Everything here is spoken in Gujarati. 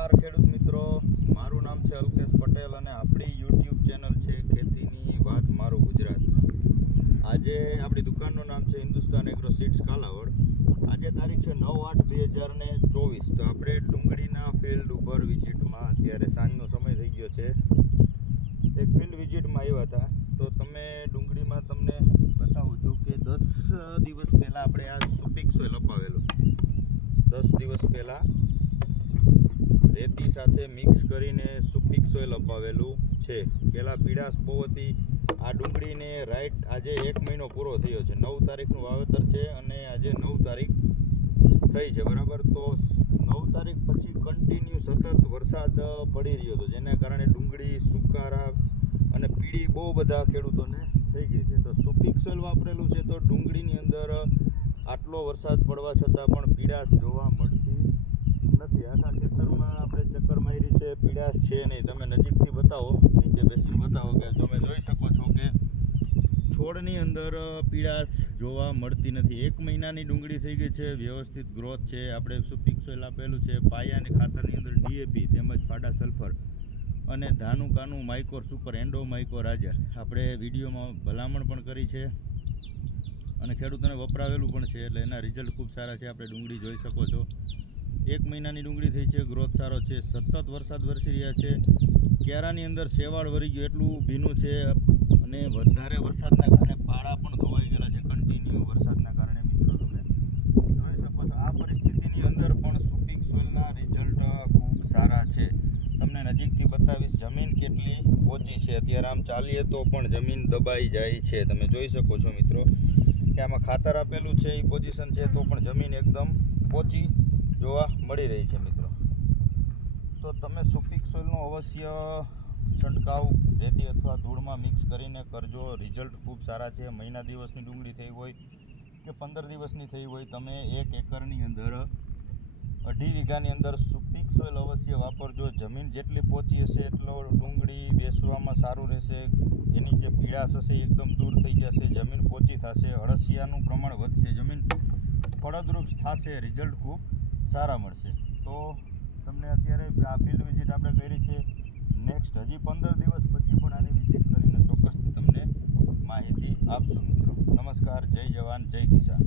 નમસ્કાર ખેડૂત મિત્રો, મારું નામ છે અલ્કેશ પટેલ અને આપણી યુટ્યુબ ચેનલ છે ખેતીની વાત મારું ગુજરાત. આજે આપણી દુકાનનું નામ છે હિન્દુસ્તાન એગ્રો સીડ્સ કાલાવડ. આજે તારીખ છે 9/8/2024. તો આપણે ડુંગળીના ફિલ્ડ ઉપર વિઝિટમાં અત્યારે સાંજનો સમય થઈ ગયો છે. એક ફિલ્ડ વિઝિટમાં આવ્યા હતા. તો તમે ડુંગળીમાં તમને બતાવું છું કે 10 દિવસ પહેલાં આપણે આ સુપિક સોઇલ અપાવેલું. 10 દિવસ પહેલાં રેતી સાથે મિક્સ કરીને સુપિક સોઇલ અપાવેલું છે. પહેલાં પીડાશ બહુ હતી. આ ડુંગળીને આજે 1 મહિનો પૂરો થયો છે. 9 તારીખનું વાવેતર છે અને આજે 9 તારીખ થઈ છે, બરાબર. તો 9 તારીખ પછી કન્ટિન્યુ સતત વરસાદ પડી રહ્યો હતો, જેના કારણે ડુંગળી, સુકારા અને પીળી બહુ બધા ખેડૂતોને થઈ ગઈ છે. તો સુપિક સોઇલ વાપરેલું છે તો ડુંગળીની અંદર આટલો વરસાદ પડવા છતાં પણ પીડાશ જોવા મળતી નથી. આખા ખેતરમાં આપણે ચક્કર મારી છે, પીડાશ છે નહીં. તમે નજીકથી બતાવો, નીચે બેસીને બતાવો કે તમે જોઈ શકો છો કે છોડની અંદર પીડાશ જોવા મળતી નથી. 1 મહિનાની ડુંગળી થઈ ગઈ છે, વ્યવસ્થિત ગ્રોથ છે. આપણે સુપિક સોઇલ આપેલું છે. પાયાની ખાતરની અંદર DAP તેમજ ફાડા સલ્ફર અને ધાનું કાનું માઇકોર સુપર એન્ડો માઇકોર હાજર આપણે વિડીયોમાં ભલામણ પણ કરી છે અને ખેડૂતોને વપરાવેલું પણ છે, એટલે એના રિઝલ્ટ ખૂબ સારા છે. આપણે ડુંગળી જોઈ શકો છો. 1 મહિનાની ડુંગળી થઈ છે, ગ્રોથ સારો છે. સતત વરસાદ વરસી રહ્યા છે. કેરાની અંદર શેવાળ વરી ગયું એટલું ભીનું છે અને વધારે વરસાદના કારણે પાળા પણ ધોવાઈ ગયેલા છે. કન્ટિન્યુ વરસાદના કારણે મિત્રો તમે જોઈ શકો છો. આ પરિસ્થિતિની અંદર પણ સુપિક સોઇલના રિઝલ્ટ ખૂબ સારા છે. તમને નજીકથી બતાવીશ જમીન કેટલી પોચી છે. અત્યારે આમ ચાલીએ તો પણ જમીન દબાઈ જાય છે. તમે જોઈ શકો છો મિત્રો કે આમાં ખાતર આપેલું છે, એ પોઝિશન છે તો પણ જમીન એકદમ પોચી જોવા મળી રહી છે મિત્રો. તો તમે સુપિક સોઇલનો અવશ્ય છંટકાવ રેતી અથવા ધૂળમાં મિક્સ કરીને કરજો. રિઝલ્ટ ખૂબ સારા છે. મહિના દિવસની ડુંગળી થઈ હોય કે 15 દિવસની થઈ હોય, તમે 1 એકરની અંદર 2.5 વીઘાની અંદર સુપિક સોઇલ અવશ્ય વાપરજો. જમીન જેટલી પોચી હશે એટલો ડુંગળી બેસવામાં સારું રહેશે. એની જે પીડાશ હશે એ એકદમ દૂર થઈ જશે. જમીન પોચી થશે, અળસિયાનું પ્રમાણ વધશે, જમીન ફળદ્રુપ થશે, રિઝલ્ટ ખૂબ સારા મળશે. તો તમને અત્યારે આ ફિલ્ડ વિઝિટ આપણે કરી છે. નેક્સ્ટ હજી 15 દિવસ પછી પણ આની વિઝિટ કરીને ચોક્કસથી તમને માહિતી આપશું મિત્રો. નમસ્કાર, જય જવાન, જય કિસાન.